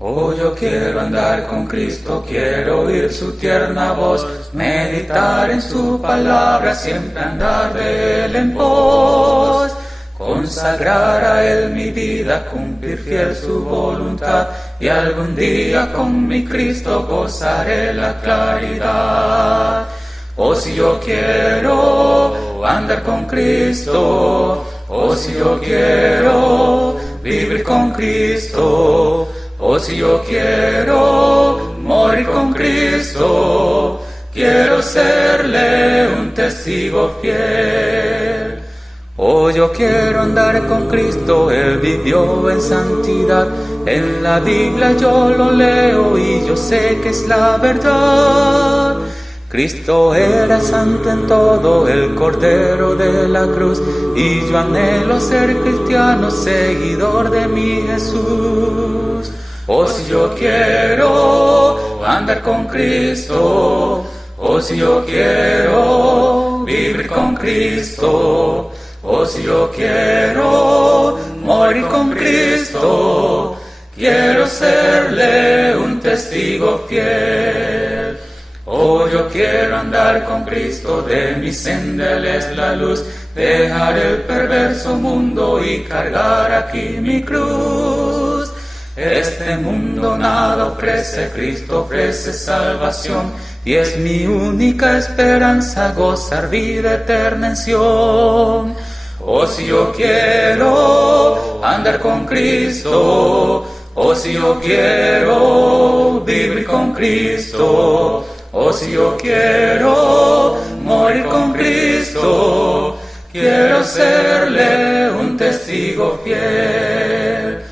Oh, yo quiero andar con Cristo, quiero oír su tierna voz, meditar en su palabra, siempre andar de él en pos, consagrar a él mi vida, cumplir fiel su voluntad, y algún día con mi Cristo gozaré la claridad. Oh, si yo quiero andar con Cristo, oh, si yo quiero vivir con Cristo, oh, si yo quiero morir con Cristo, quiero serle un testigo fiel. Oh, yo quiero andar con Cristo, Él vivió en santidad, en la Biblia yo lo leo y yo sé que es la verdad. Cristo era santo en todo, el Cordero de la cruz, y yo anhelo ser cristiano, seguidor de mi Jesús. Oh, si yo quiero andar con Cristo, oh, si yo quiero vivir con Cristo, oh, si yo quiero morir con Cristo, quiero serle un testigo fiel. Oh, yo quiero andar con Cristo, de mi senda Él es la luz, dejar el perverso mundo y cargar aquí mi cruz. Este mundo nada ofrece, Cristo ofrece salvación, y es mi única esperanza gozar vida eterna en Sion. Oh, si yo quiero andar con Cristo, oh, si yo quiero vivir con Cristo, oh, si yo quiero morir con Cristo, quiero serle un testigo fiel.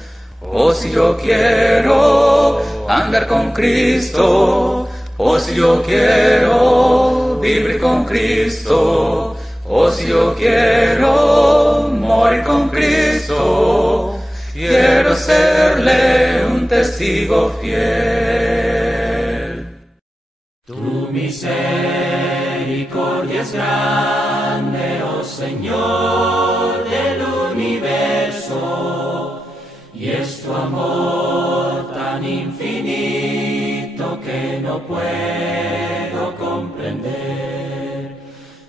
Oh, si yo quiero andar con Cristo, oh, si yo quiero vivir con Cristo, oh, si yo quiero morir con Cristo, quiero serle un testigo fiel. Tu misericordia es grande, oh Señor del universo, y es tu amor tan infinito que no puedo comprender.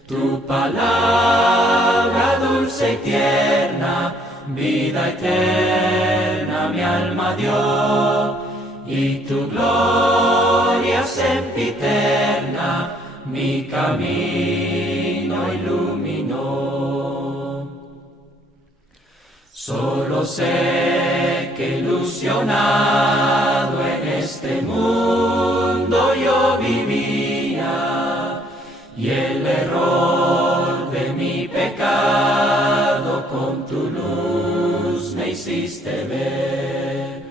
Tu palabra dulce y tierna, vida eterna mi alma dio, y tu gloria sempiterna mi camino iluminó. Solo sé que ilusionado en este mundo yo vivía, y el error de mi pecado con tu luz me hiciste ver.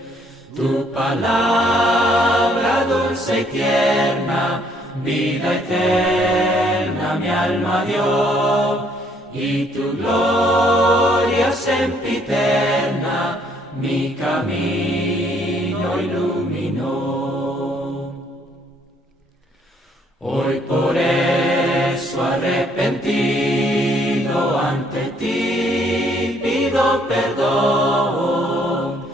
Tu palabra dulce y tierna, vida eterna mi alma dio, y tu gloria sempiterna mi camino iluminó. Hoy por eso arrepentido ante ti pido perdón.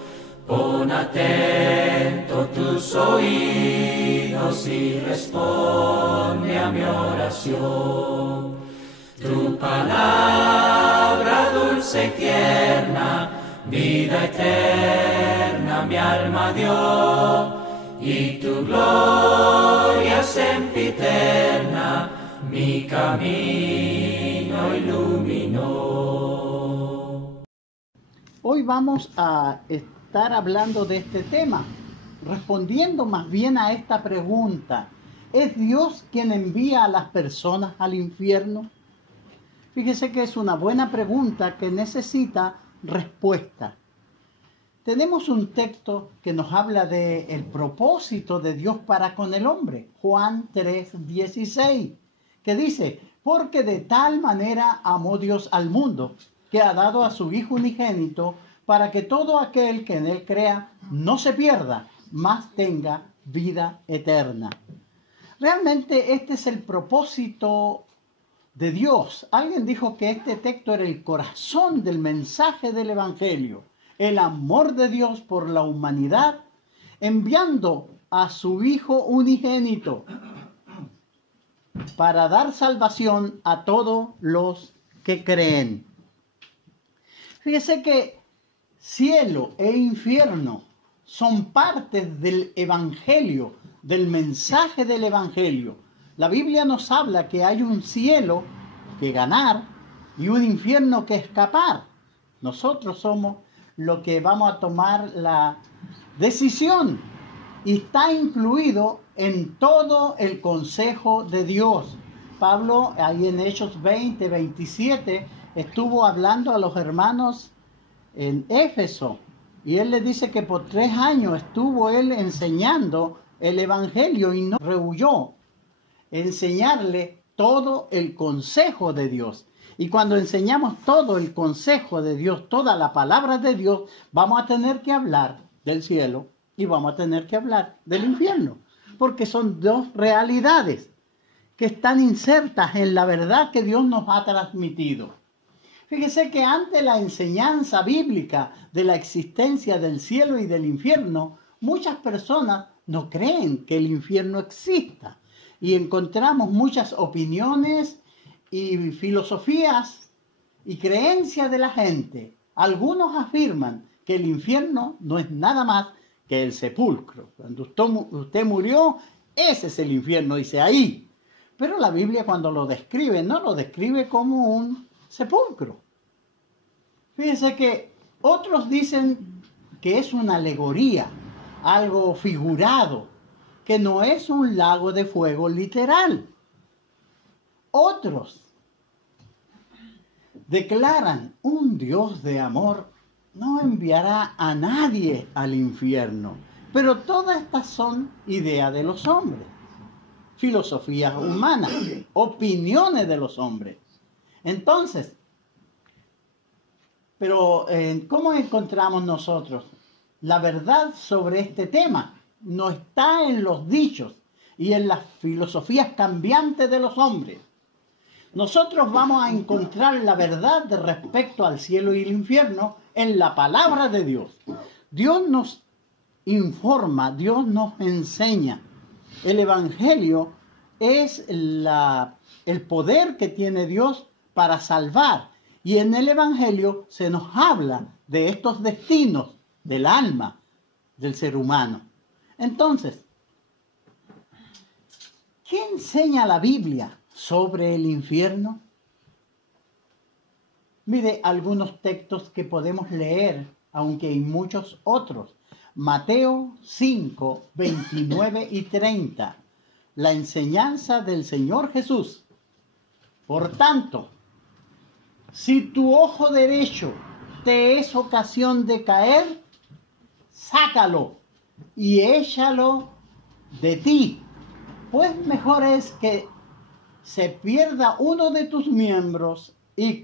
Pon atento tus oídos y responde a mi oración. Tu palabra dulce y tierna, vida eterna mi alma dio, y tu gloria sempiterna mi camino iluminó. Hoy vamos a estar hablando de este tema, respondiendo más bien a esta pregunta: ¿es Dios quien envía a las personas al infierno? Fíjese que es una buena pregunta que necesita respuesta. Tenemos un texto que nos habla del propósito de Dios para con el hombre, Juan 3:16, que dice: porque de tal manera amó Dios al mundo, que ha dado a su Hijo unigénito, para que todo aquel que en él crea no se pierda, mas tenga vida eterna. Realmente este es el propósito de Dios. Alguien dijo que este texto era el corazón del mensaje del Evangelio. El amor de Dios por la humanidad enviando a su Hijo unigénito para dar salvación a todos los que creen. Fíjese que cielo e infierno son partes del Evangelio, del mensaje del Evangelio. La Biblia nos habla que hay un cielo que ganar y un infierno que escapar. Nosotros somos los que vamos a tomar la decisión y está incluido en todo el consejo de Dios. Pablo, ahí en Hechos 20, 27, estuvo hablando a los hermanos en Éfeso y él les dice que por 3 años estuvo él enseñando el Evangelio y no rehuyó enseñarle todo el consejo de Dios. Y cuando enseñamos todo el consejo de Dios, toda la palabra de Dios, vamos a tener que hablar del cielo y vamos a tener que hablar del infierno, porque son dos realidades que están insertas en la verdad que Dios nos ha transmitido. Fíjese que ante la enseñanza bíblica de la existencia del cielo y del infierno, muchas personas no creen que el infierno exista. Y encontramos muchas opiniones y filosofías y creencias de la gente. Algunos afirman que el infierno no es nada más que el sepulcro. Cuando usted murió, ese es el infierno, dice ahí. Pero la Biblia cuando lo describe, no lo describe como un sepulcro. Fíjense que otros dicen que es una alegoría, algo figurado, que no es un lago de fuego literal. Otros declaran: un Dios de amor no enviará a nadie al infierno. Pero todas estas son ideas de los hombres, filosofías humanas, opiniones de los hombres. Entonces, pero ¿cómo encontramos nosotros la verdad sobre este tema? No está en los dichos y en las filosofías cambiantes de los hombres. Nosotros vamos a encontrar la verdad de respecto al cielo y el infierno en la palabra de Dios. Dios nos informa, Dios nos enseña. El Evangelio es el poder que tiene Dios para salvar. Y en el Evangelio se nos habla de estos destinos del alma del ser humano. Entonces, ¿qué enseña la Biblia sobre el infierno? Mire algunos textos que podemos leer, aunque hay muchos otros. Mateo 5, 29 y 30. La enseñanza del Señor Jesús. Por tanto, si tu ojo derecho te es ocasión de caer, sácalo y échalo de ti, pues mejor es que se pierda uno de tus miembros y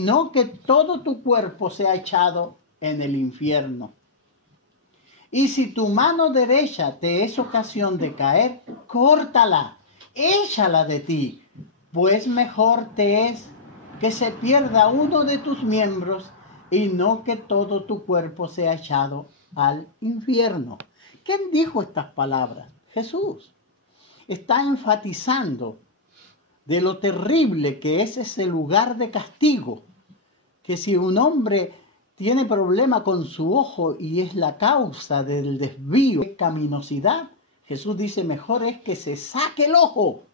no que todo tu cuerpo sea echado en el infierno. Y si tu mano derecha te es ocasión de caer, córtala, échala de ti, pues mejor te es que se pierda uno de tus miembros y no que todo tu cuerpo sea echado al infierno. ¿Quién dijo estas palabras? Jesús. Está enfatizando de lo terrible que es ese lugar de castigo, que si un hombre tiene problema con su ojo y es la causa del desvío, de caminosidad, Jesús dice: mejor es que se saque el ojo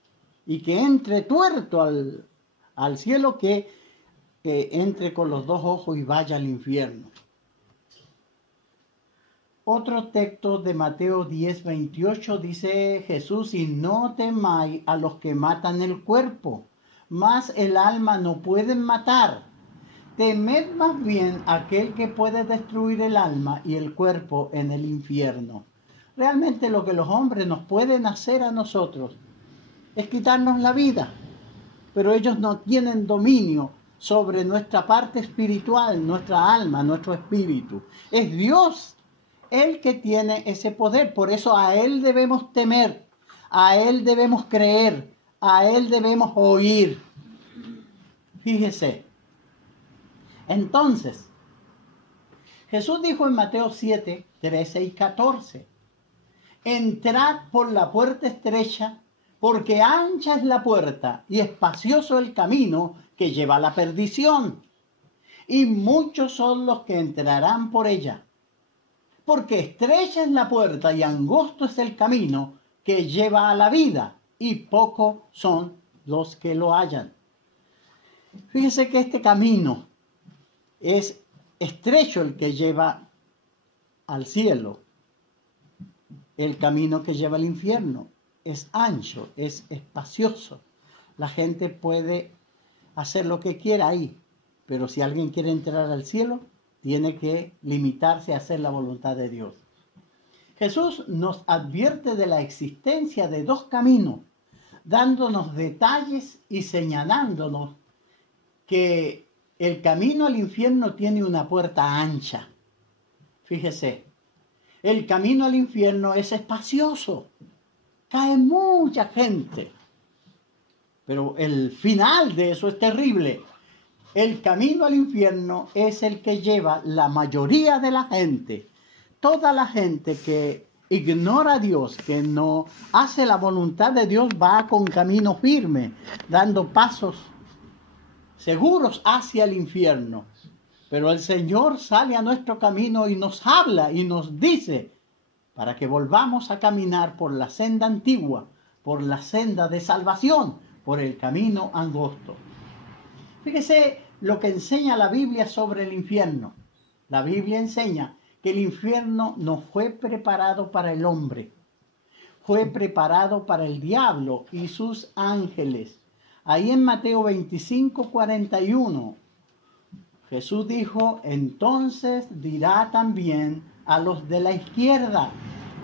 y que entre tuerto al cielo que entre con los 2 ojos y vaya al infierno. Otro texto de Mateo 10, 28 dice Jesús: y no temáis a los que matan el cuerpo, mas el alma no pueden matar. Temed más bien a aquel que puede destruir el alma y el cuerpo en el infierno. Realmente lo que los hombres nos pueden hacer a nosotros es quitarnos la vida, pero ellos no tienen dominio sobre nuestra parte espiritual, nuestra alma, nuestro espíritu. Es Dios el que tiene ese poder. Por eso a Él debemos temer, a Él debemos creer, a Él debemos oír. Fíjese. Entonces, Jesús dijo en Mateo 7, 13 y 14, entrad por la puerta estrecha, porque ancha es la puerta y espacioso el camino que lleva a la perdición, y muchos son los que entrarán por ella. Porque estrecha es la puerta y angosto es el camino que lleva a la vida, y pocos son los que lo hallan. Fíjese que este camino es estrecho el que lleva al cielo. El camino que lleva al infierno es ancho, es espacioso. La gente puede hacer lo que quiera ahí, pero si alguien quiere entrar al cielo, tiene que limitarse a hacer la voluntad de Dios. Jesús nos advierte de la existencia de dos caminos, dándonos detalles y señalándonos que el camino al infierno tiene una puerta ancha. Fíjese, el camino al infierno es espacioso, cae mucha gente, pero el final de eso es terrible. El camino al infierno es el que lleva la mayoría de la gente. Toda la gente que ignora a Dios, que no hace la voluntad de Dios, va con camino firme, dando pasos seguros hacia el infierno. Pero el Señor sale a nuestro camino y nos habla y nos dice para que volvamos a caminar por la senda antigua, por la senda de salvación, por el camino angosto. Fíjese lo que enseña la Biblia sobre el infierno. La Biblia enseña que el infierno no fue preparado para el hombre, fue preparado para el diablo y sus ángeles. Ahí en Mateo 25, 41, Jesús dijo, entonces dirá también a los de la izquierda,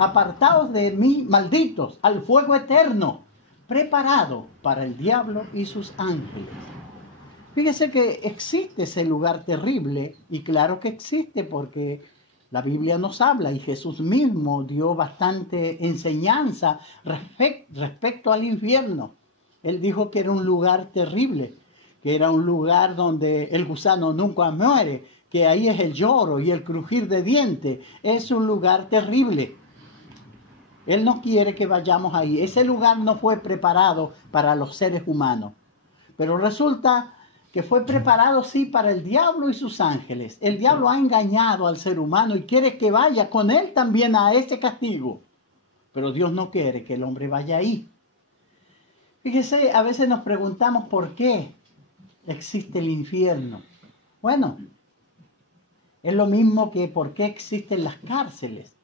apartaos de mí, malditos, al fuego eterno, preparado para el diablo y sus ángeles. Fíjese que existe ese lugar terrible, y claro que existe porque la Biblia nos habla y Jesús mismo dio bastante enseñanza respecto al infierno. Él dijo que era un lugar terrible, que era un lugar donde el gusano nunca muere, que ahí es el lloro y el crujir de dientes. Es un lugar terrible. Él no quiere que vayamos ahí. Ese lugar no fue preparado para los seres humanos, pero resulta que fue preparado sí para el diablo y sus ángeles. El diablo ha engañado al ser humano y quiere que vaya con él también a ese castigo. Pero Dios no quiere que el hombre vaya ahí. Fíjese, a veces nos preguntamos por qué existe el infierno. Bueno, es lo mismo que por qué existen las cárceles.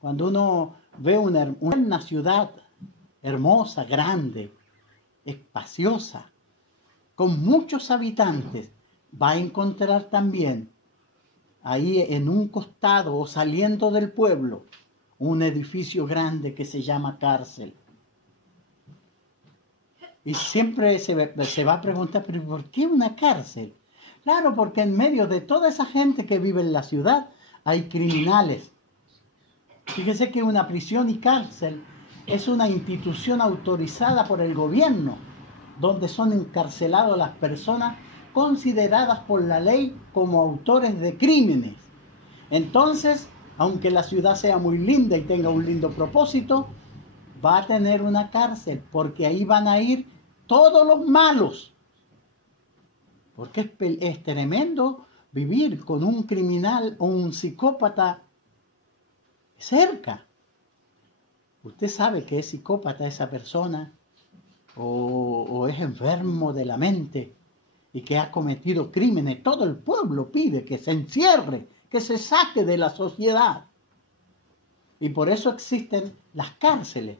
Cuando uno ve una ciudad hermosa, grande, espaciosa, con muchos habitantes, va a encontrar también ahí en un costado o saliendo del pueblo un edificio grande que se llama cárcel. Y siempre se va a preguntar, ¿pero por qué una cárcel? Claro, porque en medio de toda esa gente que vive en la ciudad hay criminales. Fíjese que una prisión y cárcel es una institución autorizada por el gobierno, donde son encarceladas las personas consideradas por la ley como autores de crímenes. Entonces, aunque la ciudad sea muy linda y tenga un lindo propósito, va a tener una cárcel, porque ahí van a ir todos los malos. Porque es tremendo vivir con un criminal o un psicópata cerca. Usted sabe que es psicópata esa persona, o es enfermo de la mente y que ha cometido crímenes. Todo el pueblo pide que se encierre, que se saque de la sociedad. Y por eso existen las cárceles.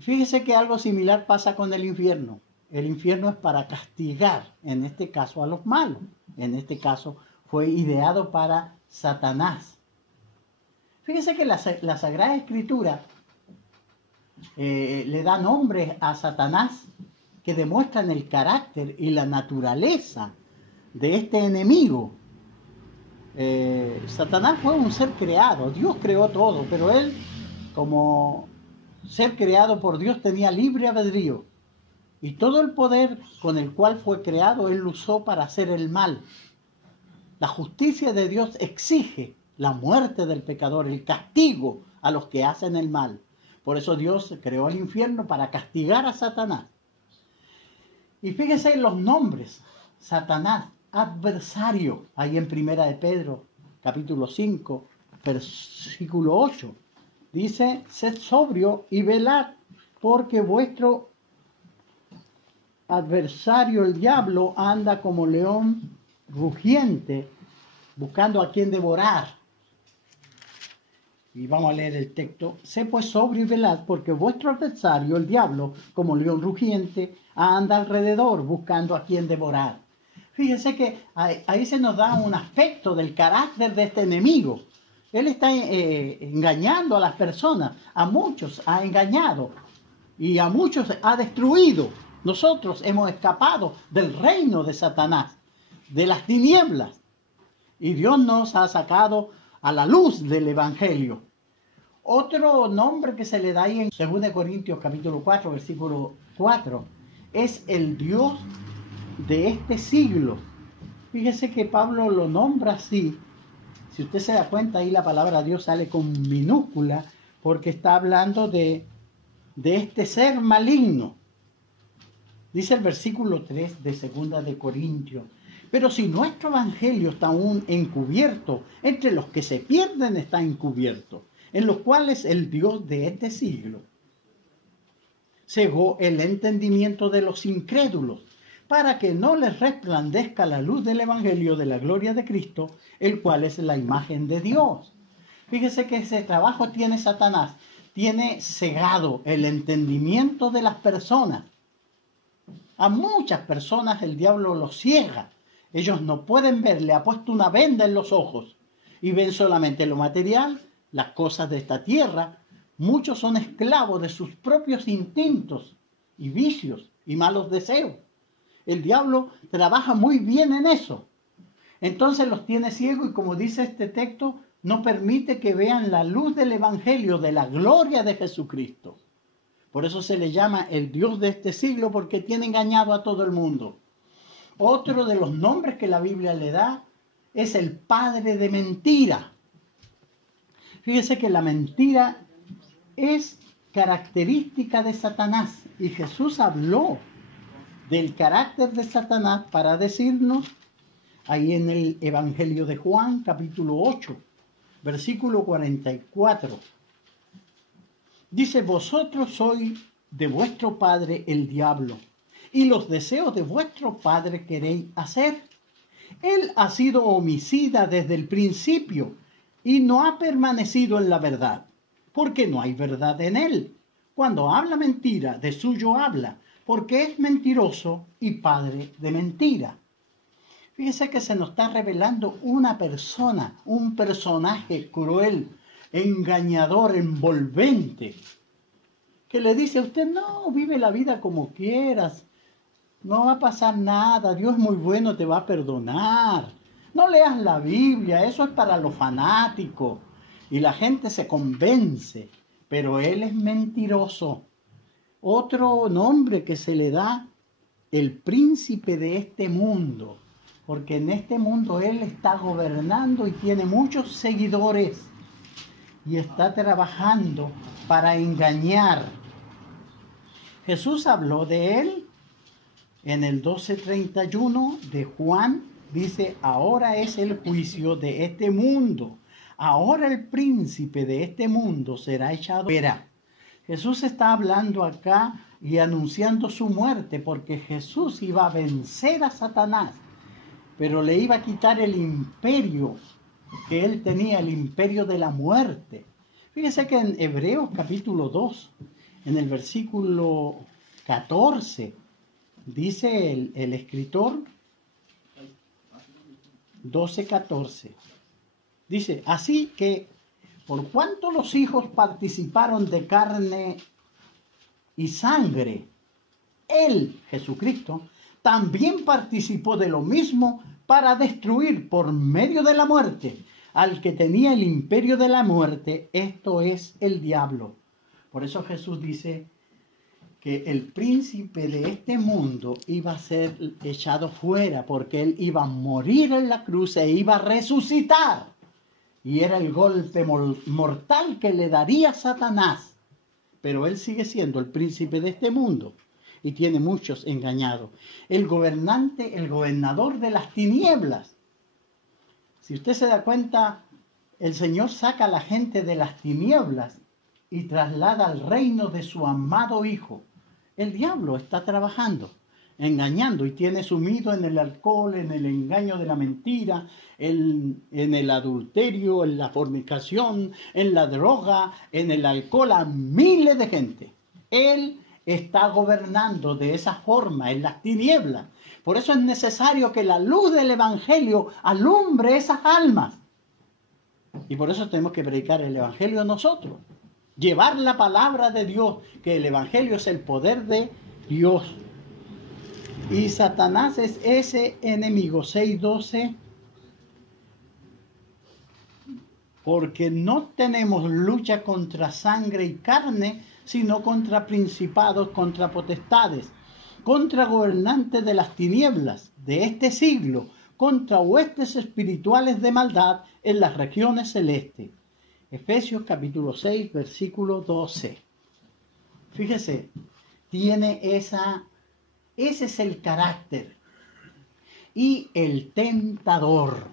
Fíjese que algo similar pasa con el infierno. El infierno es para castigar, en este caso, a los malos. En este caso fue ideado para Satanás. Fíjese que la Sagrada Escritura le da nombres a Satanás que demuestran el carácter y la naturaleza de este enemigo. Satanás fue un ser creado, Dios creó todo, pero él, como ser creado por Dios, tenía libre albedrío, y todo el poder con el cual fue creado, él lo usó para hacer el mal. La justicia de Dios exige la muerte del pecador, el castigo a los que hacen el mal. Por eso Dios creó el infierno para castigar a Satanás. Y fíjense en los nombres. Satanás, adversario, ahí en Primera de Pedro, capítulo 5, versículo 8. Dice, sed sobrio y velad, porque vuestro adversario, el diablo, anda como león rugiente, buscando a quien devorar. Y vamos a leer el texto. Sé pues sobrio y velad, porque vuestro adversario, el diablo, como león rugiente, anda alrededor, buscando a quien devorar. Fíjense que ahí se nos da un aspecto del carácter de este enemigo. Él está engañando a las personas. A muchos ha engañado y a muchos ha destruido. Nosotros hemos escapado del reino de Satanás, de las tinieblas. Y Dios nos ha sacado a la luz del Evangelio. Otro nombre que se le da ahí en 2 Corintios capítulo 4, versículo 4, es el Dios de este siglo. Fíjese que Pablo lo nombra así. Si usted se da cuenta, ahí la palabra Dios sale con minúscula, porque está hablando de este ser maligno. Dice el versículo 3 de 2 de Corintios. Pero si nuestro evangelio está aún encubierto, entre los que se pierden está encubierto, en los cuales el Dios de este siglo cegó el entendimiento de los incrédulos, para que no les resplandezca la luz del evangelio de la gloria de Cristo, el cual es la imagen de Dios. Fíjese que ese trabajo tiene Satanás, tiene cegado el entendimiento de las personas. A muchas personas el diablo los ciega. Ellos no pueden ver, le ha puesto una venda en los ojos y ven solamente lo material, las cosas de esta tierra. Muchos son esclavos de sus propios instintos y vicios y malos deseos. El diablo trabaja muy bien en eso. Entonces los tiene ciegos y, como dice este texto, no permite que vean la luz del evangelio, de la gloria de Jesucristo. Por eso se le llama el Dios de este siglo, porque tiene engañado a todo el mundo. Otro de los nombres que la Biblia le da es el padre de mentira. Fíjese que la mentira es característica de Satanás, y Jesús habló del carácter de Satanás para decirnos ahí en el Evangelio de Juan, capítulo 8, versículo 44. Dice, vosotros sois de vuestro padre el diablo, y los deseos de vuestro padre queréis hacer. Él ha sido homicida desde el principio y no ha permanecido en la verdad, porque no hay verdad en él. Cuando habla mentira, de suyo habla, porque es mentiroso y padre de mentira. Fíjese que se nos está revelando una persona, un personaje cruel, engañador, envolvente, que le dice a usted, no, vive la vida como quieras, no va a pasar nada, Dios es muy bueno, te va a perdonar. No leas la Biblia, eso es para los fanáticos. Y la gente se convence, pero él es mentiroso. Otro nombre que se le da, el príncipe de este mundo, porque en este mundo él está gobernando y tiene muchos seguidores y está trabajando para engañar. Jesús habló de él en el 12:31 de Juan. Dice, ahora es el juicio de este mundo. Ahora el príncipe de este mundo será echado fuera. Jesús está hablando acá y anunciando su muerte, porque Jesús iba a vencer a Satanás, pero le iba a quitar el imperio que él tenía, el imperio de la muerte. Fíjese que en Hebreos capítulo 2, en el versículo 14, dice el escritor, 12:14, dice, así que por cuanto los hijos participaron de carne y sangre, él, Jesucristo, también participó de lo mismo para destruir por medio de la muerte al que tenía el imperio de la muerte, esto es el diablo. Por eso Jesús dice que el príncipe de este mundo iba a ser echado fuera porque él iba a morir en la cruz e iba a resucitar. Y era el golpe mortal que le daría Satanás. Pero él sigue siendo el príncipe de este mundo y tiene muchos engañados. El gobernante, el gobernador de las tinieblas. Si usted se da cuenta, el Señor saca a la gente de las tinieblas y traslada al reino de su amado Hijo. El diablo está trabajando, engañando y tiene sumido en el alcohol, en el engaño de la mentira, en el adulterio, en la fornicación, en la droga, en el alcohol a miles de gente. Él está gobernando de esa forma en las tinieblas. Por eso es necesario que la luz del Evangelio alumbre esas almas. Y por eso tenemos que predicar el Evangelio nosotros. Llevar la palabra de Dios, que el Evangelio es el poder de Dios. Y Satanás es ese enemigo. 6:12. Porque no tenemos lucha contra sangre y carne, sino contra principados, contra potestades, contra gobernantes de las tinieblas de este siglo, contra huestes espirituales de maldad en las regiones celestes. Efesios capítulo 6, versículo 12. Fíjese, tiene ese es el carácter. Y el tentador.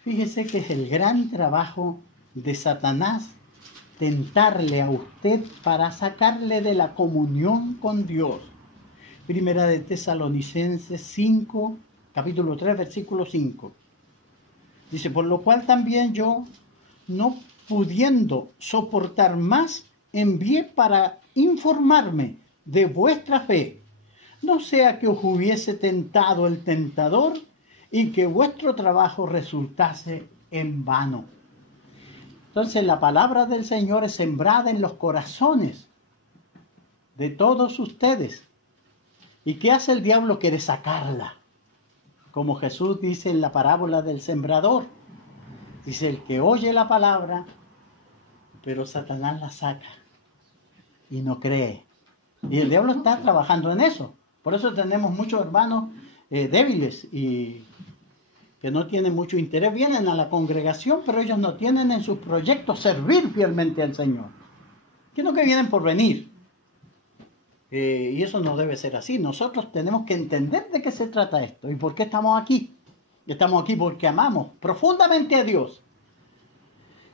Fíjese que es el gran trabajo de Satanás, tentarle a usted para sacarle de la comunión con Dios. Primera de Tesalonicenses 5, capítulo 3, versículo 5. Dice, por lo cual también yo, no pudiendo soportar más, envié para informarme de vuestra fe, no sea que os hubiese tentado el tentador y que vuestro trabajo resultase en vano. Entonces la palabra del Señor es sembrada en los corazones de todos ustedes. ¿Y qué hace el diablo? Quiere sacarla. Como Jesús dice en la parábola del sembrador. Dice, el que oye la palabra, pero Satanás la saca y no cree. Y el diablo está trabajando en eso. Por eso tenemos muchos hermanos débiles y que no tienen mucho interés. Vienen a la congregación, pero ellos no tienen en sus proyectos servir fielmente al Señor. Sino que vienen por venir. Y eso no debe ser así. Nosotros tenemos que entender de qué se trata esto y por qué estamos aquí. Estamos aquí porque amamos profundamente a Dios.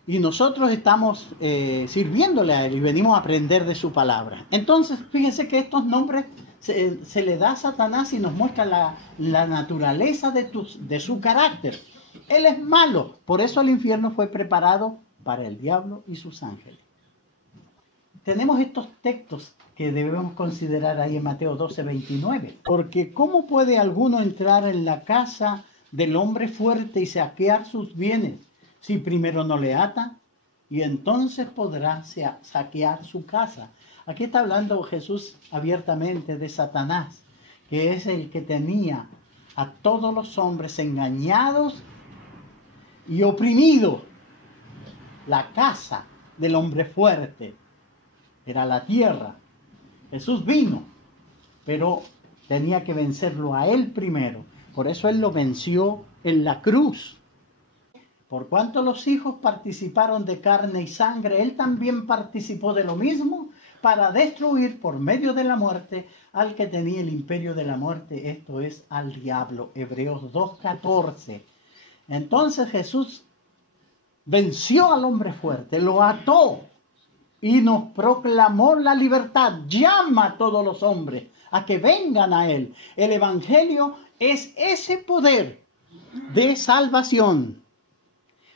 Y nosotros estamos sirviéndole a Él y venimos a aprender de su palabra. Entonces, fíjense que estos nombres se le da a Satanás y nos muestra la naturaleza de su carácter. Él es malo. Por eso el infierno fue preparado para el diablo y sus ángeles. Tenemos estos textos que debemos considerar ahí en Mateo 12, 29. Porque ¿cómo puede alguno entrar en la casa del hombre fuerte y saquear sus bienes si primero no le ata? Y entonces podrá saquear su casa. Aquí está hablando Jesús abiertamente de Satanás, que es el que tenía a todos los hombres engañados y oprimidos. La casa del hombre fuerte era la tierra. Jesús vino, pero tenía que vencerlo a él primero. Por eso él lo venció en la cruz. Por cuanto los hijos participaron de carne y sangre, él también participó de lo mismo para destruir por medio de la muerte al que tenía el imperio de la muerte, esto es, al diablo. Hebreos 2:14. Entonces Jesús venció al hombre fuerte, lo ató y nos proclamó la libertad. Llama a todos los hombres a que vengan a Él. El Evangelio es ese poder de salvación.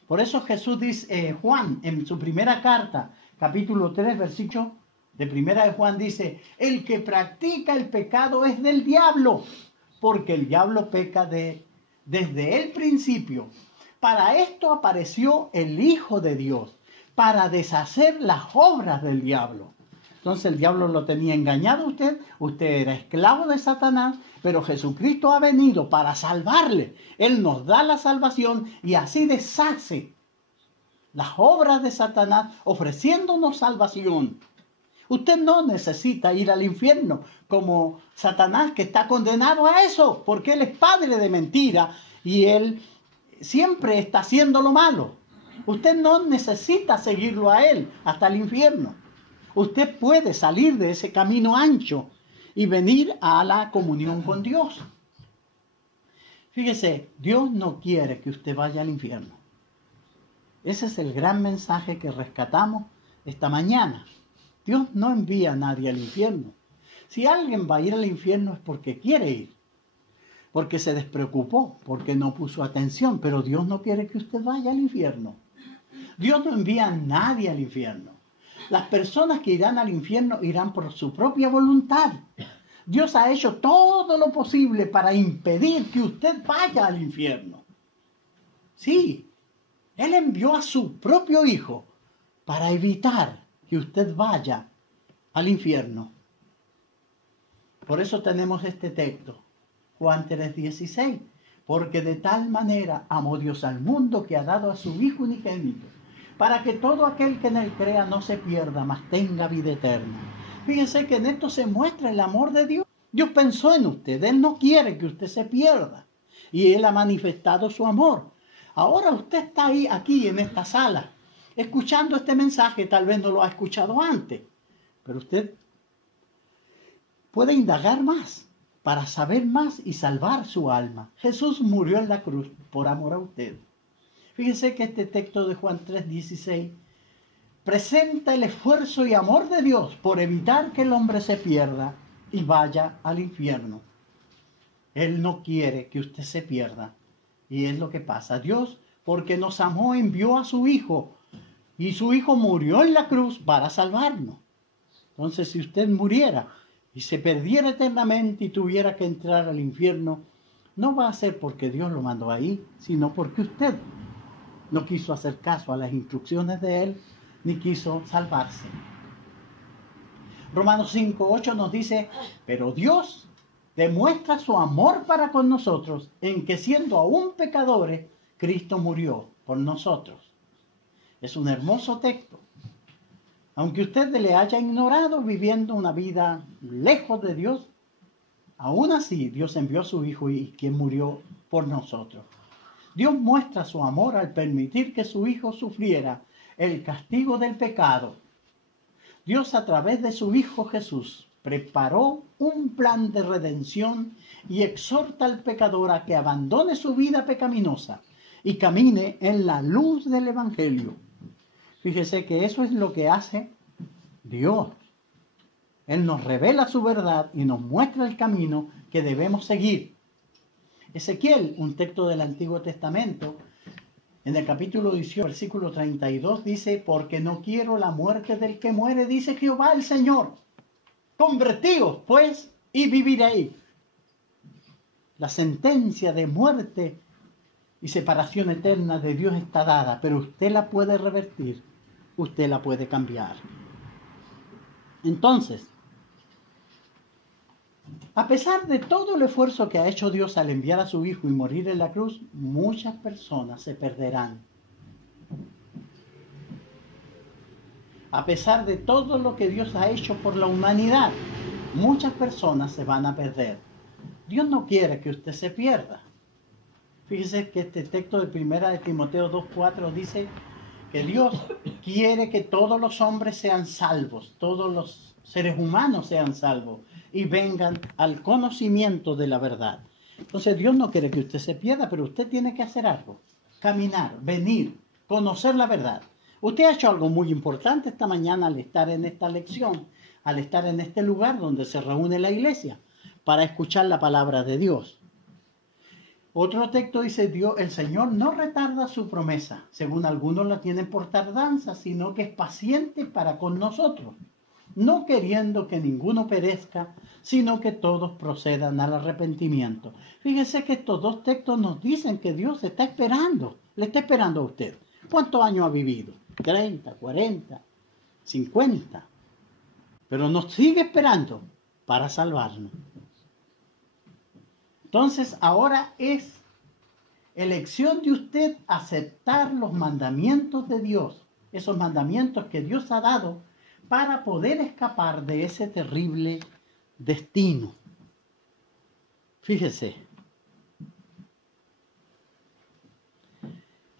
Por eso Jesús dice, Juan, en su primera carta, capítulo 3, versículo de primera de Juan, dice, el que practica el pecado es del diablo, porque el diablo peca desde el principio. Para esto apareció el Hijo de Dios, para deshacer las obras del diablo. Entonces el diablo lo tenía engañado a usted era esclavo de Satanás, pero Jesucristo ha venido para salvarle. Él nos da la salvación y así deshace las obras de Satanás, ofreciéndonos salvación. Usted no necesita ir al infierno como Satanás, que está condenado a eso, porque él es padre de mentira y él siempre está haciendo lo malo. Usted no necesita seguirlo a él hasta el infierno. Usted puede salir de ese camino ancho y venir a la comunión con Dios. Fíjese, Dios no quiere que usted vaya al infierno. Ese es el gran mensaje que rescatamos esta mañana. Dios no envía a nadie al infierno. Si alguien va a ir al infierno es porque quiere ir, porque se despreocupó, porque no puso atención, pero Dios no quiere que usted vaya al infierno. Dios no envía a nadie al infierno. Las personas que irán al infierno irán por su propia voluntad. Dios ha hecho todo lo posible para impedir que usted vaya al infierno. Sí, Él envió a su propio Hijo para evitar que usted vaya al infierno. Por eso tenemos este texto, Juan 3:16. Porque de tal manera amó Dios al mundo que ha dado a su Hijo unigénito, para que todo aquel que en él crea no se pierda, mas tenga vida eterna. Fíjense que en esto se muestra el amor de Dios. Dios pensó en usted, Él no quiere que usted se pierda. Y Él ha manifestado su amor. Ahora usted está ahí, aquí en esta sala, escuchando este mensaje, tal vez no lo ha escuchado antes, pero usted puede indagar más para saber más y salvar su alma. Jesús murió en la cruz por amor a usted. Fíjense que este texto de Juan 3:16 presenta el esfuerzo y amor de Dios por evitar que el hombre se pierda y vaya al infierno. Él no quiere que usted se pierda. Y es lo que pasa. Dios, porque nos amó, envió a su Hijo. Y su Hijo murió en la cruz para salvarnos. Entonces, si usted muriera y se perdiera eternamente y tuviera que entrar al infierno, no va a ser porque Dios lo mandó ahí, sino porque usted no quiso hacer caso a las instrucciones de Él, ni quiso salvarse. Romanos 5:8 nos dice, pero Dios demuestra su amor para con nosotros en que siendo aún pecadores, Cristo murió por nosotros. Es un hermoso texto. Aunque usted le haya ignorado viviendo una vida lejos de Dios, aún así Dios envió a su Hijo y quien murió por nosotros. Dios muestra su amor al permitir que su Hijo sufriera el castigo del pecado. Dios, a través de su Hijo Jesús, preparó un plan de redención y exhorta al pecador a que abandone su vida pecaminosa y camine en la luz del Evangelio. Fíjese que eso es lo que hace Dios. Él nos revela su verdad y nos muestra el camino que debemos seguir. Ezequiel, un texto del Antiguo Testamento, en el capítulo 18, versículo 32, dice, porque no quiero la muerte del que muere, dice Jehová el Señor. Convertíos, pues, y viviréis. La sentencia de muerte y separación eterna de Dios está dada, pero usted la puede revertir, usted la puede cambiar. Entonces, a pesar de todo el esfuerzo que ha hecho Dios al enviar a su Hijo y morir en la cruz, muchas personas se perderán. A pesar de todo lo que Dios ha hecho por la humanidad, muchas personas se van a perder. Dios no quiere que usted se pierda. Fíjese que este texto de 1 de Timoteo 2:4 dice que Dios quiere que todos los hombres sean salvos, todos los seres humanos sean salvos y vengan al conocimiento de la verdad. Entonces Dios no quiere que usted se pierda, pero usted tiene que hacer algo. Caminar, venir, conocer la verdad. Usted ha hecho algo muy importante esta mañana al estar en esta lección, al estar en este lugar donde se reúne la iglesia para escuchar la palabra de Dios. Otro texto dice, Dios, el Señor no retarda su promesa, según algunos la tienen por tardanza, sino que es paciente para con nosotros, no queriendo que ninguno perezca, sino que todos procedan al arrepentimiento. Fíjese que estos dos textos nos dicen que Dios está esperando, le está esperando a usted. ¿Cuántos años ha vivido? 30, 40, 50. Pero nos sigue esperando para salvarnos. Entonces ahora es elección de usted aceptar los mandamientos de Dios, esos mandamientos que Dios ha dado para poder escapar de ese terrible destino. Fíjese.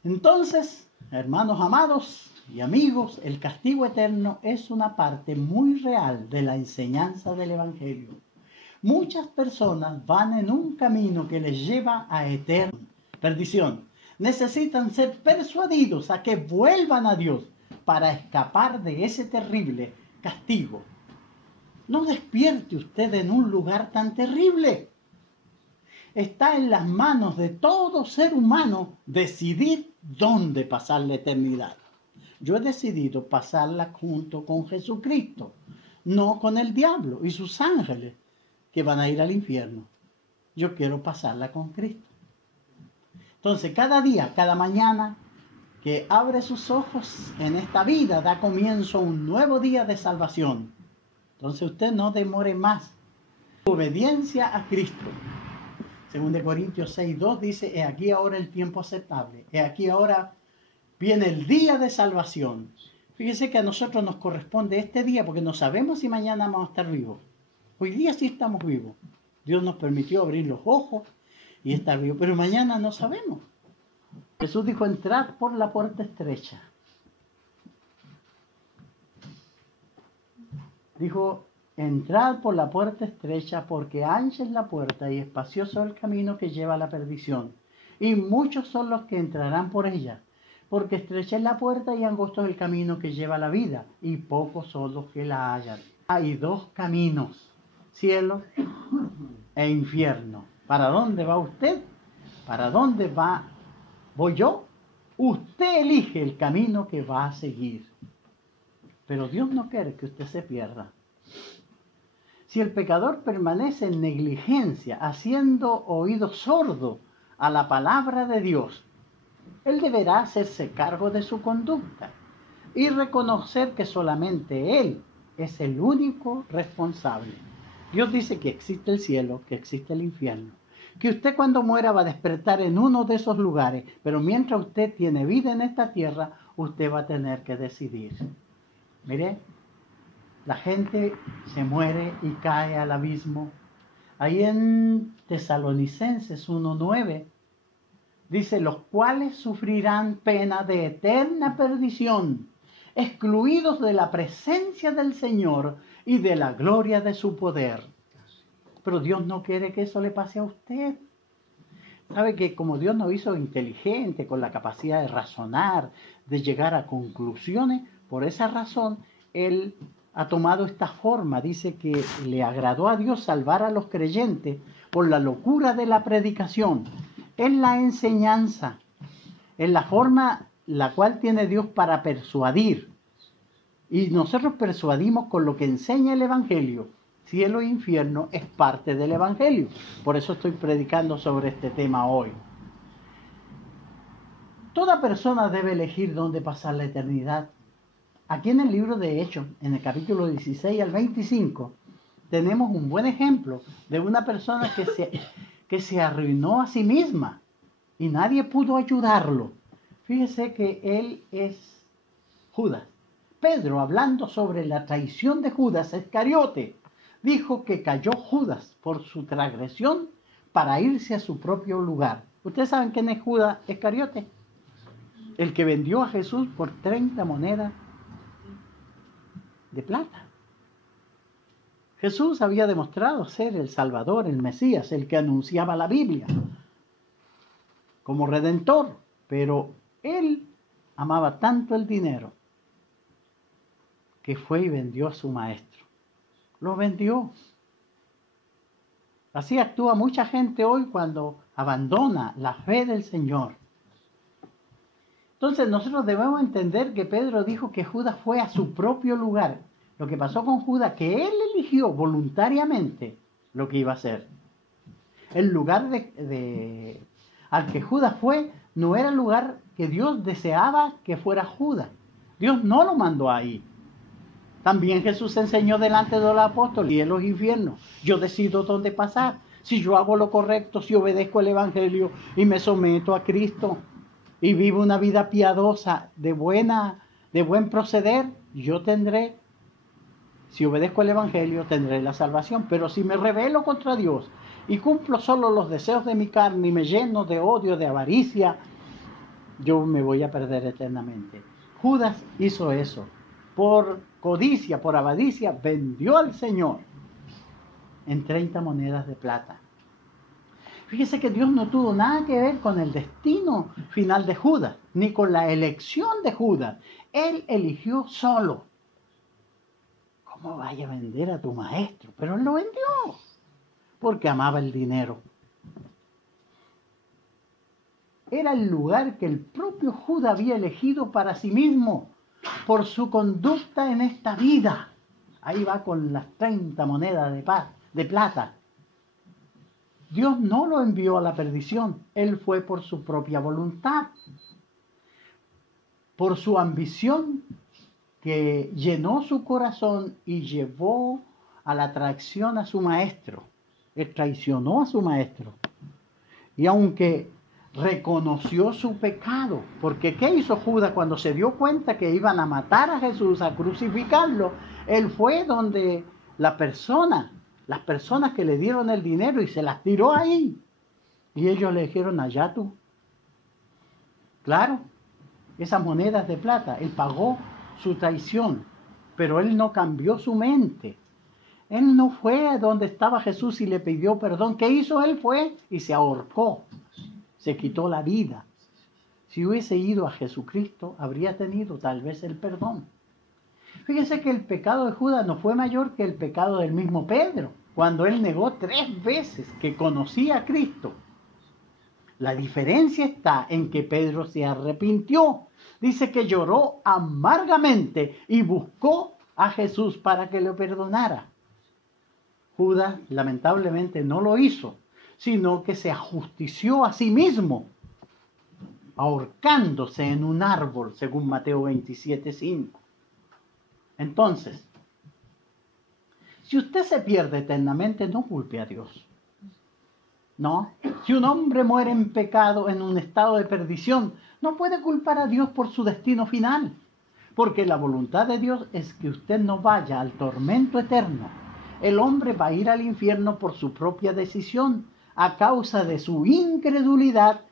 Entonces, hermanos amados y amigos, el castigo eterno es una parte muy real de la enseñanza del Evangelio. Muchas personas van en un camino que les lleva a eterna perdición. Necesitan ser persuadidos a que vuelvan a Dios para escapar de ese terrible castigo. No despierte usted en un lugar tan terrible. Está en las manos de todo ser humano decidir dónde pasar la eternidad. Yo he decidido pasarla junto con Jesucristo, no con el diablo y sus ángeles que van a ir al infierno. Yo quiero pasarla con Cristo. Entonces, cada día, cada mañana que abre sus ojos en esta vida, da comienzo un nuevo día de salvación. Entonces, usted no demore más. Obediencia a Cristo. Según de Corintios 6:2 dice, he aquí ahora el tiempo aceptable. He aquí ahora viene el día de salvación. Fíjese que a nosotros nos corresponde este día porque no sabemos si mañana vamos a estar vivos. Hoy día sí estamos vivos. Dios nos permitió abrir los ojos y estar vivos, pero mañana no sabemos. Jesús dijo, entrad por la puerta estrecha. Dijo, entrad por la puerta estrecha, porque ancha es la puerta y espacioso el camino que lleva a la perdición. Y muchos son los que entrarán por ella, porque estrecha es la puerta y angosto es el camino que lleva a la vida, y pocos son los que la hallan. Hay dos caminos, cielo e infierno. ¿Para dónde va usted? ¿Para dónde voy yo? Usted elige el camino que va a seguir. Pero Dios no quiere que usted se pierda. Si el pecador permanece en negligencia, haciendo oído sordo a la palabra de Dios, él deberá hacerse cargo de su conducta y reconocer que solamente él es el único responsable. Dios dice que existe el cielo, que existe el infierno, que usted cuando muera va a despertar en uno de esos lugares, pero mientras usted tiene vida en esta tierra, usted va a tener que decidir. Mire, la gente se muere y cae al abismo. Ahí en Tesalonicenses 1:9 dice, los cuales sufrirán pena de eterna perdición, excluidos de la presencia del Señor y de la gloria de su poder. Pero Dios no quiere que eso le pase a usted. Sabe que como Dios nos hizo inteligente, con la capacidad de razonar, de llegar a conclusiones, por esa razón Él ha tomado esta forma. Dice que le agradó a Dios salvar a los creyentes por la locura de la predicación. Es la enseñanza, es la forma la cual tiene Dios para persuadir. Y nosotros persuadimos con lo que enseña el Evangelio. Cielo e infierno es parte del Evangelio. Por eso estoy predicando sobre este tema hoy. Toda persona debe elegir dónde pasar la eternidad. Aquí en el libro de Hechos, en el capítulo 16 al 25, tenemos un buen ejemplo de una persona que se arruinó a sí misma y nadie pudo ayudarlo. Fíjese que él es Judas. Pedro, hablando sobre la traición de Judas Iscariote, dijo que cayó Judas por su transgresión para irse a su propio lugar. ¿Ustedes saben quién es Judas Iscariote? El que vendió a Jesús por 30 monedas de plata. Jesús había demostrado ser el Salvador, el Mesías, el que anunciaba la Biblia como Redentor, pero él amaba tanto el dinero que fue y vendió a su maestro. Lo vendió. Así actúa mucha gente hoy cuando abandona la fe del Señor. Entonces nosotros debemos entender que Pedro dijo que Judas fue a su propio lugar. Lo que pasó con Judas, que él eligió voluntariamente lo que iba a hacer. El lugar al que Judas fue no era el lugar que Dios deseaba que fuera Judas. Dios no lo mandó ahí. También Jesús enseñó delante de los apóstoles, cielos e infiernos. Yo decido dónde pasar. Si yo hago lo correcto, si obedezco el Evangelio y me someto a Cristo y vivo una vida piadosa, de buen proceder, yo tendré Si obedezco el Evangelio, tendré la salvación. Pero si me rebelo contra Dios y cumplo solo los deseos de mi carne y me lleno de odio, de avaricia, yo me voy a perder eternamente. Judas hizo eso. Por codicia, por avaricia, vendió al Señor en 30 monedas de plata. Fíjese que Dios no tuvo nada que ver con el destino final de Judas, ni con la elección de Judas. Él eligió solo. ¿Cómo vaya a vender a tu maestro? Pero él lo vendió, porque amaba el dinero. Era el lugar que el propio Judas había elegido para sí mismo, por su conducta en esta vida. Ahí va con las 30 monedas de plata. Dios no lo envió a la perdición. Él fue por su propia voluntad, por su ambición que llenó su corazón y llevó a la traición a su maestro. Él traicionó a su maestro. Y aunque reconoció su pecado, porque ¿qué hizo Judas cuando se dio cuenta que iban a matar a Jesús, a crucificarlo? Él fue donde las personas que le dieron el dinero y se las tiró ahí. Y ellos le dijeron, allá tú. Claro, esas monedas de plata, él pagó su traición, pero él no cambió su mente. Él no fue a donde estaba Jesús y le pidió perdón. ¿Qué hizo? Él fue y se ahorcó, se quitó la vida. Si hubiese ido a Jesucristo, habría tenido tal vez el perdón. Fíjese que el pecado de Judas no fue mayor que el pecado del mismo Pedro, cuando él negó 3 veces que conocía a Cristo. La diferencia está en que Pedro se arrepintió. Dice que lloró amargamente y buscó a Jesús para que lo perdonara. Judas lamentablemente no lo hizo, sino que se ajustició a sí mismo, ahorcándose en un árbol, según Mateo 27:5. Entonces, si usted se pierde eternamente, no culpe a Dios. No, si un hombre muere en pecado, en un estado de perdición, no puede culpar a Dios por su destino final, porque la voluntad de Dios es que usted no vaya al tormento eterno. El hombre va a ir al infierno por su propia decisión, a causa de su incredulidad,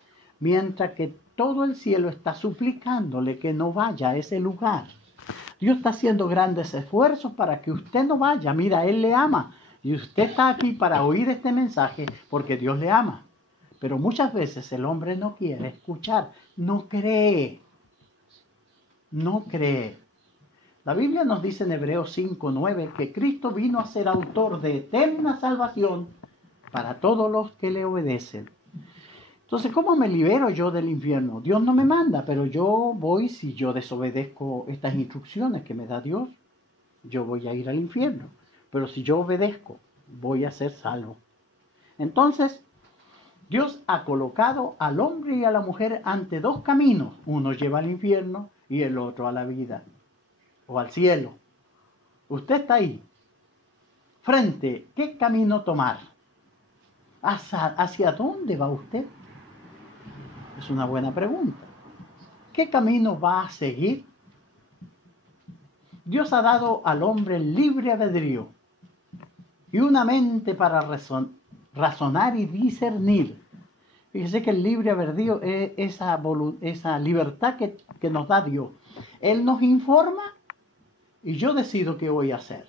mientras que todo el cielo está suplicándole que no vaya a ese lugar. Dios está haciendo grandes esfuerzos para que usted no vaya. Mira, Él le ama. Y usted está aquí para oír este mensaje porque Dios le ama. Pero muchas veces el hombre no quiere escuchar, no cree. No cree. La Biblia nos dice en Hebreos 5:9 que Cristo vino a ser autor de eterna salvación para todos los que le obedecen. Entonces, ¿cómo me libero yo del infierno? Dios no me manda, pero yo voy, si yo desobedezco estas instrucciones que me da Dios, yo voy a ir al infierno. Pero si yo obedezco, voy a ser salvo. Entonces, Dios ha colocado al hombre y a la mujer ante 2 caminos. Uno lleva al infierno y el otro a la vida o al cielo. Usted está ahí. Frente, ¿qué camino tomar? ¿Hacia dónde va usted? Es una buena pregunta. ¿Qué camino va a seguir? Dios ha dado al hombre el libre albedrío y una mente para razonar y discernir. Fíjese que el libre albedrío es esa libertad que nos da Dios. Él nos informa y yo decido qué voy a hacer.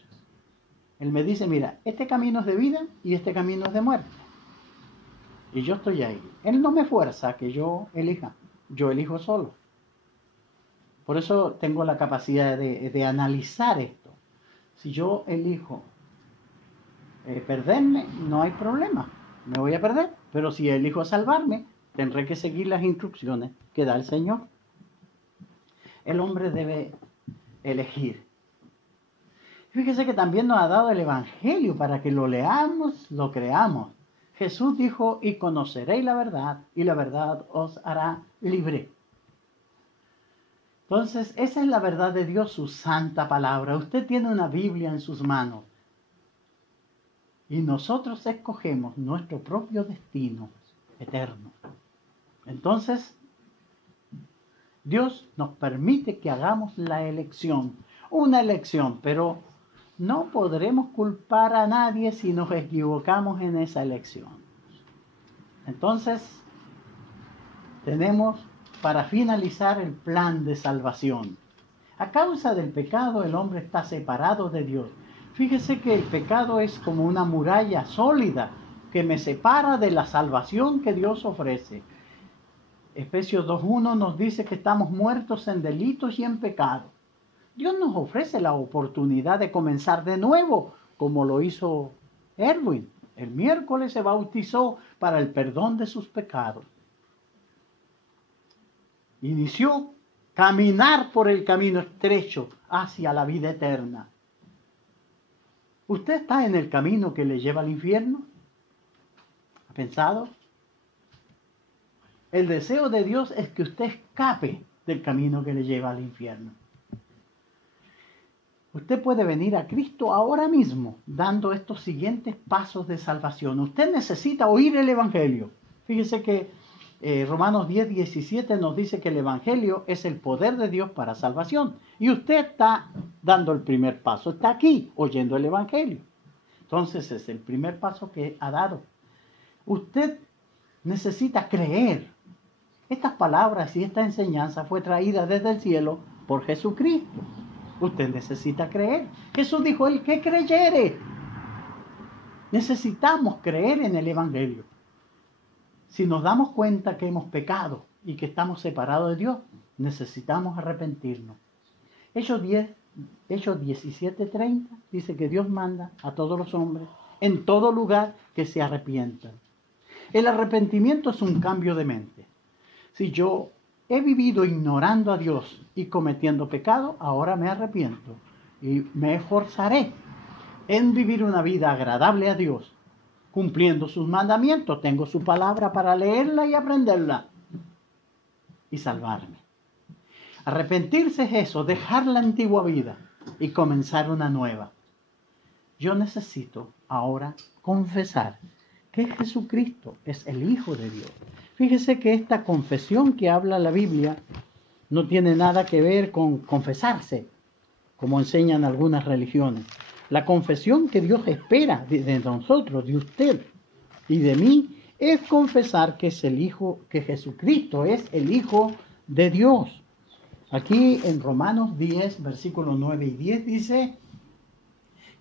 Él me dice, mira, este camino es de vida y este camino es de muerte. Y yo estoy ahí. Él no me fuerza a que yo elija. Yo elijo solo. Por eso tengo la capacidad de analizar esto. Si yo elijo perderme, no hay problema. Me voy a perder. Pero si elijo salvarme, tendré que seguir las instrucciones que da el Señor. El hombre debe elegir. Fíjese que también nos ha dado el Evangelio para que lo leamos, lo creamos. Jesús dijo, y conoceréis la verdad, y la verdad os hará libre. Entonces, esa es la verdad de Dios, su santa palabra. Usted tiene una Biblia en sus manos. Y nosotros escogemos nuestro propio destino eterno. Entonces, Dios nos permite que hagamos la elección. Una elección, pero no podremos culpar a nadie si nos equivocamos en esa elección. Entonces, tenemos para finalizar el plan de salvación. A causa del pecado, el hombre está separado de Dios. Fíjese que el pecado es como una muralla sólida que me separa de la salvación que Dios ofrece. Efesios 2:1 nos dice que estamos muertos en delitos y en pecado. Dios nos ofrece la oportunidad de comenzar de nuevo, como lo hizo Erwin. El miércoles se bautizó para el perdón de sus pecados. Inició caminar por el camino estrecho hacia la vida eterna. ¿Usted está en el camino que le lleva al infierno? ¿Ha pensado? El deseo de Dios es que usted escape del camino que le lleva al infierno. Usted puede venir a Cristo ahora mismo dando estos siguientes pasos de salvación. Usted necesita oír el Evangelio. Fíjese que Romanos 10:17 nos dice que el Evangelio es el poder de Dios para salvación. Y usted está dando el primer paso. Está aquí oyendo el Evangelio. Entonces es el primer paso que ha dado. Usted necesita creer. Estas palabras y esta enseñanza fue traída desde el cielo por Jesucristo. Usted necesita creer. Jesús dijo, el que creyere. Necesitamos creer en el Evangelio. Si nos damos cuenta que hemos pecado y que estamos separados de Dios, necesitamos arrepentirnos. Hechos 17:30 dice que Dios manda a todos los hombres en todo lugar que se arrepientan. El arrepentimiento es un cambio de mente. Si yo he vivido ignorando a Dios y cometiendo pecado, ahora me arrepiento y me esforzaré en vivir una vida agradable a Dios, cumpliendo sus mandamientos. Tengo su palabra para leerla y aprenderla y salvarme. Arrepentirse es eso, dejar la antigua vida y comenzar una nueva. Yo necesito ahora confesar que Jesucristo es el Hijo de Dios. Fíjese que esta confesión que habla la Biblia no tiene nada que ver con confesarse, como enseñan algunas religiones. La confesión que Dios espera de nosotros, de usted y de mí, es confesar que es el Hijo, que Jesucristo es el Hijo de Dios. Aquí en Romanos 10, versículos 9 y 10 dice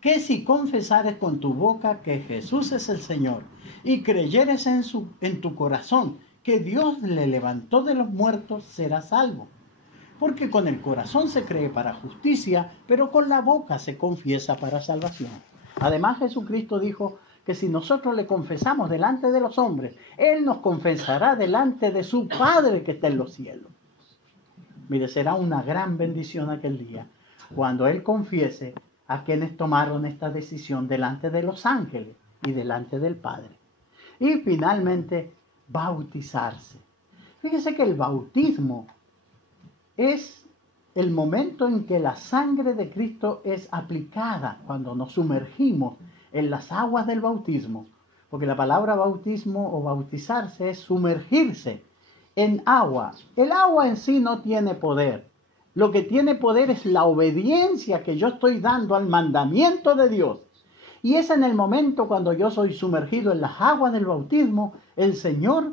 que si confesares con tu boca que Jesús es el Señor y creyeres en tu corazón que Dios le levantó de los muertos, serás salvo. Porque con el corazón se cree para justicia, pero con la boca se confiesa para salvación. Además, Jesucristo dijo que si nosotros le confesamos delante de los hombres, Él nos confesará delante de su Padre que está en los cielos. Mire, será una gran bendición aquel día, cuando Él confiese a quienes tomaron esta decisión delante de los ángeles y delante del Padre. Y finalmente, bautizarse. Fíjese que el bautismo es el momento en que la sangre de Cristo es aplicada cuando nos sumergimos en las aguas del bautismo. Porque la palabra bautismo o bautizarse es sumergirse en agua. El agua en sí no tiene poder. Lo que tiene poder es la obediencia que yo estoy dando al mandamiento de Dios. Y es en el momento cuando yo soy sumergido en las aguas del bautismo, el Señor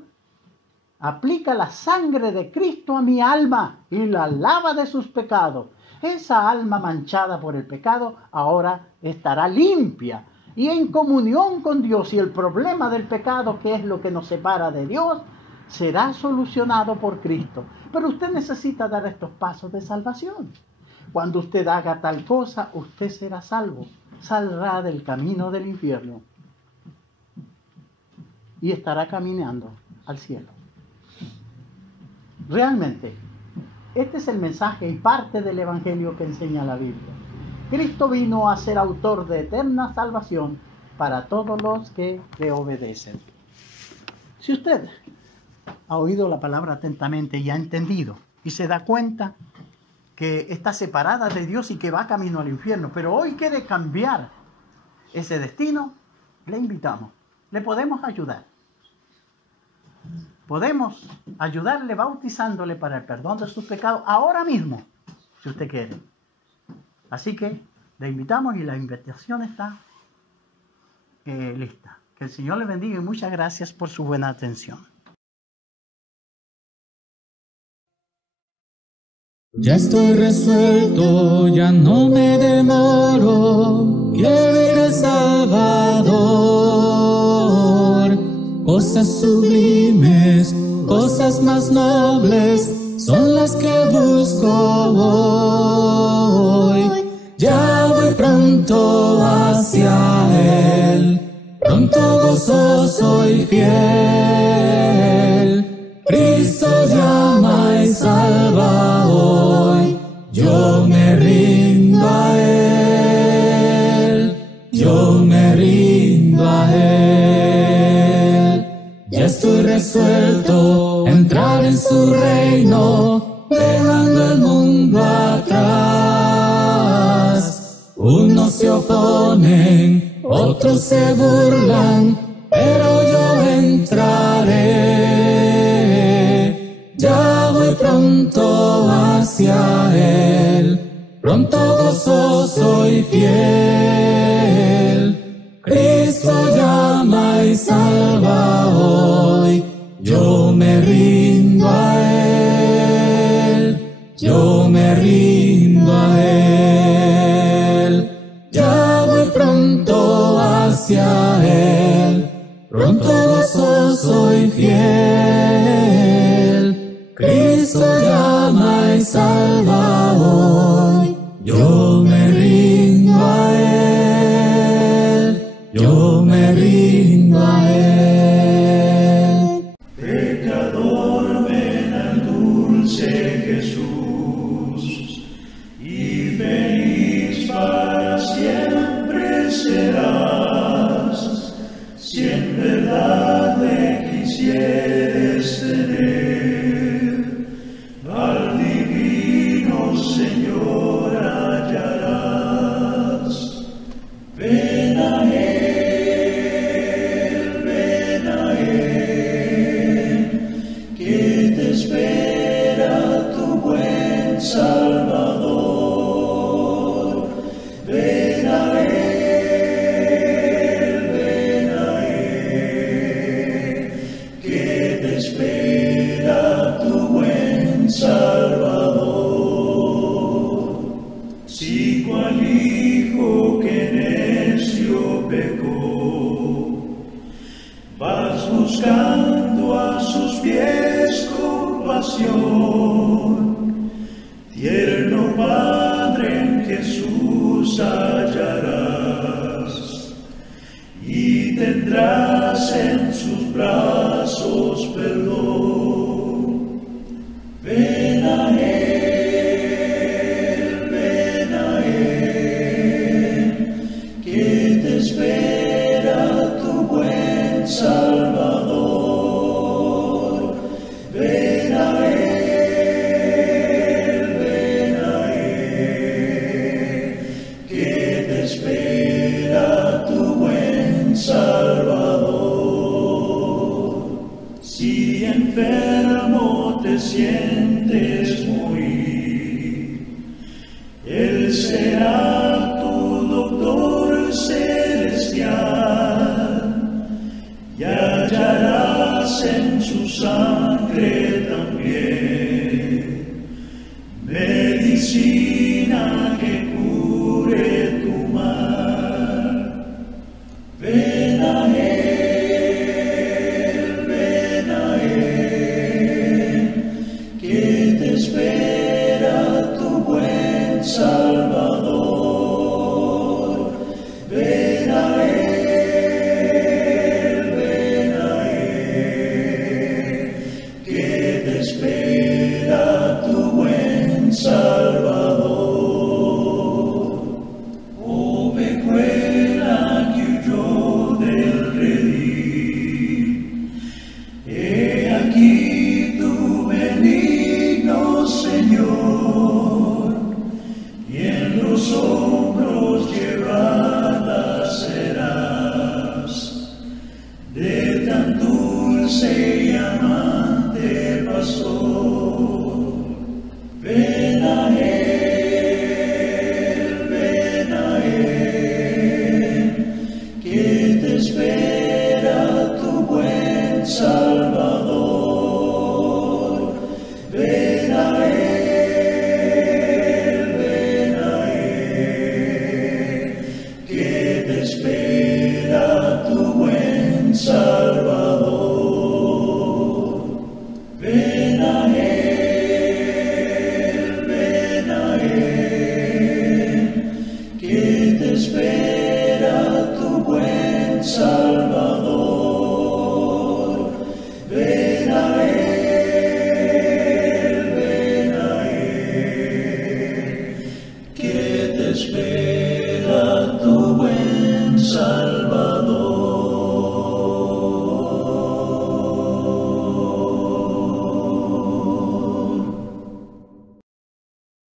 aplica la sangre de Cristo a mi alma y la lava de sus pecados. Esa alma manchada por el pecado ahora estará limpia y en comunión con Dios. Y el problema del pecado, que es lo que nos separa de Dios, será solucionado por Cristo. Pero usted necesita dar estos pasos de salvación. Cuando usted haga tal cosa, usted será salvo. Saldrá del camino del infierno y estará caminando al cielo. Realmente, este es el mensaje y parte del Evangelio que enseña la Biblia. Cristo vino a ser autor de eterna salvación para todos los que le obedecen. Si usted ha oído la palabra atentamente y ha entendido y se da cuenta que está separada de Dios y que va camino al infierno, pero hoy quiere cambiar ese destino, le invitamos, le podemos ayudar. Podemos ayudarle bautizándole para el perdón de sus pecados ahora mismo, si usted quiere. Así que Le invitamos y la invitación está lista. Que el Señor le bendiga y muchas gracias por su buena atención. Ya estoy resuelto, ya no me demoro, quiero ir al Salvador. Cosas sublimes, cosas más nobles, son las que busco hoy. Ya voy pronto hacia Él, pronto gozoso y fiel. Cristo llama y salva hoy, yo me rindo a Él, yo me rindo a Él. Ya estoy resuelto a entrar en su reino, dejando el mundo atrás. Unos se oponen, otros se burlan, pero yo entraré. Ya voy pronto hacia Él, pronto gozoso y fiel. Cristo llama y salva hoy, yo me rindo a Él, yo me rindo a Él. Ya voy pronto hacia Él, pronto gozoso y fiel. Cristo llama y salva hoy, yo me rindo a Él, yo me rindo a Él. Pecador, ven al dulce Jesús, y feliz para siempre serás, si en verdad le quisieres tener. Al divino Señor hallarás. Ven a Él, que te espera tu buen Salvador. Ven a Él, que te espera tu buen Salvador. Si cual hijo que necio pecó, vas buscando a sus pies compasión, tierno Padre en Jesús hallarás, y tendrás en sus brazos perdón. Ven a Él, que te espera tu buen Salvador. Ven a Él, que te espera tu buen Salvador. Si enfermo te sientes morir, Él será tu doctor celestial, y hallarás en su sangre también medicina que cure tu mal. Ven a Él, que te espera tu buen Salvador. Ven a Él, que te espera tu buen Salvador. Ovejuela que huyó del redil, he aquí tu benigno Señor, y en los hombros llevada serás de tan dulce y amante pastor. Ven a Él, espera tu buen Salvador.